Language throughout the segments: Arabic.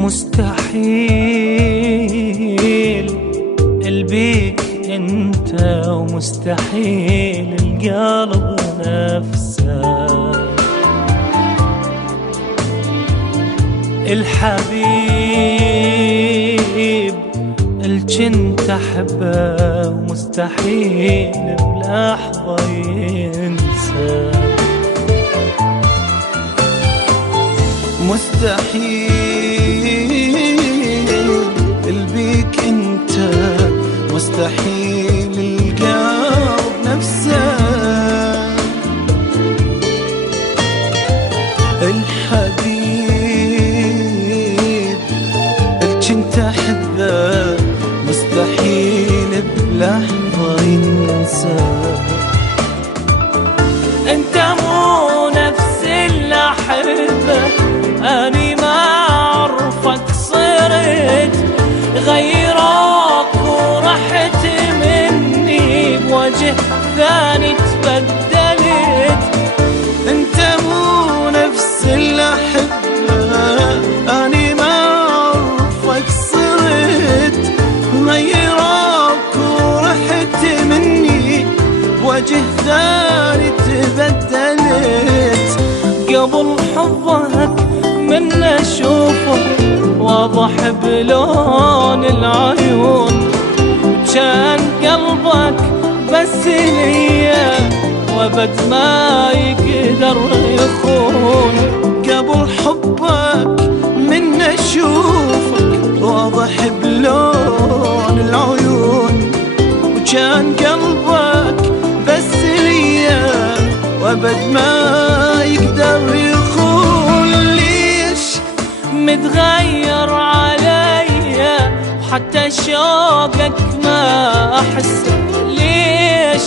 مستحيل البيك انت، ومستحيل القلب نفسه. الحبيب الجنت احبه، ومستحيل بلحظة ينسى. مستحيل البيك انت، مستحيل القلب نفسه. الحبيب الجنت احبه، مستحيل بلحظة ينسى. انت مو نفس اللي احبه، اني ما اعرفك صرت غيرك، ورحت مني بوجه ثاني تبدلت. انت مو نفس اللي احبه، اني ما اعرفك صرت غيرك، ورحت مني بوجه ثاني تبدلت. قبل حبك من اشوفه واضح بلون العيون، كان قلبك بس ليا وابد ما يقدر يخون. قبل حبك من اشوفك واضح بلون العيون، وكان قلبك بس ليا وابد ما يقدر يخون. ليش متغير عليا وحتى شوقك ما احسه؟ ليش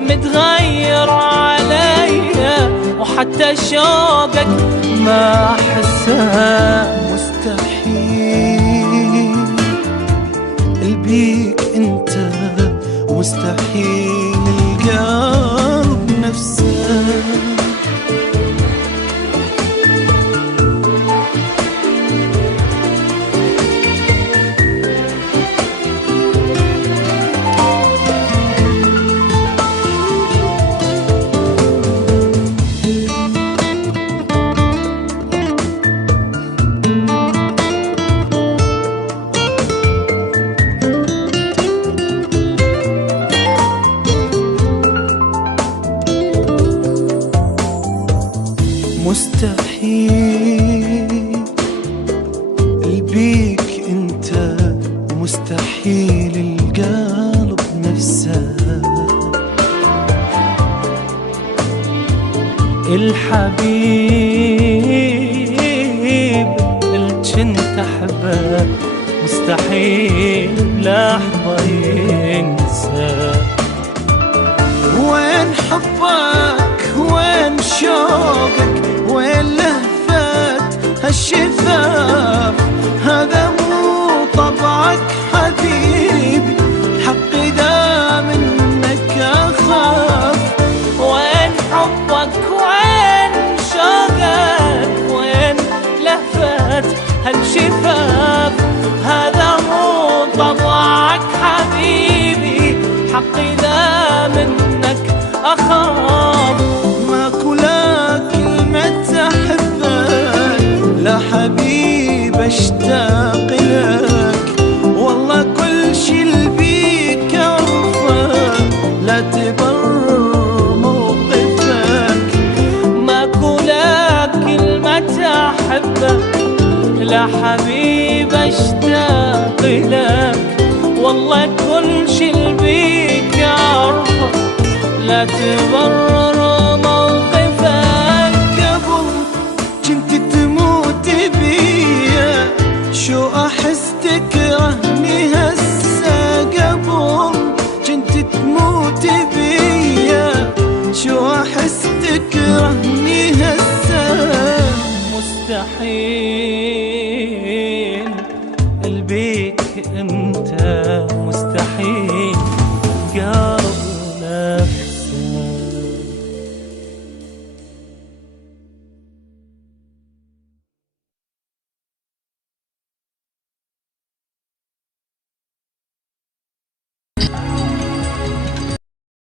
متغير عليا وحتى شوقك ما احسه؟ مستحيل البيك انت، مستحيل القلب نفسه. مستحيل البيك انت، ومستحيل القلب نفسه. الحبيب الجنت احبه، مستحيل لحظة ينسى. وين حبك، وين شوقك، وين لهفت هالشفاف؟ هذا مو طبعك حبيبي، حقي ذا منك أخاف. وين حبك، وين شوقك، وين لهفت هالشفاف؟ هذا مو طبعك حبيبي، حقي ذا منك أخاف. ماكو لا كلمة أحبك، لا حبيب أشتاق لك. والله كل شي البيك أعرفه، لا تبرر موقفك. ماكو لا كلمة أحبك، لا حبيب أشتاق لك. والله كل شي البيك أعرفه، لا تبرر موقفك. قبل كنت تموت بيا، شو أحس تكرهني هسه؟ قبل كنت تموت بيا، شو أحس تكرهني هسه؟ مستحيل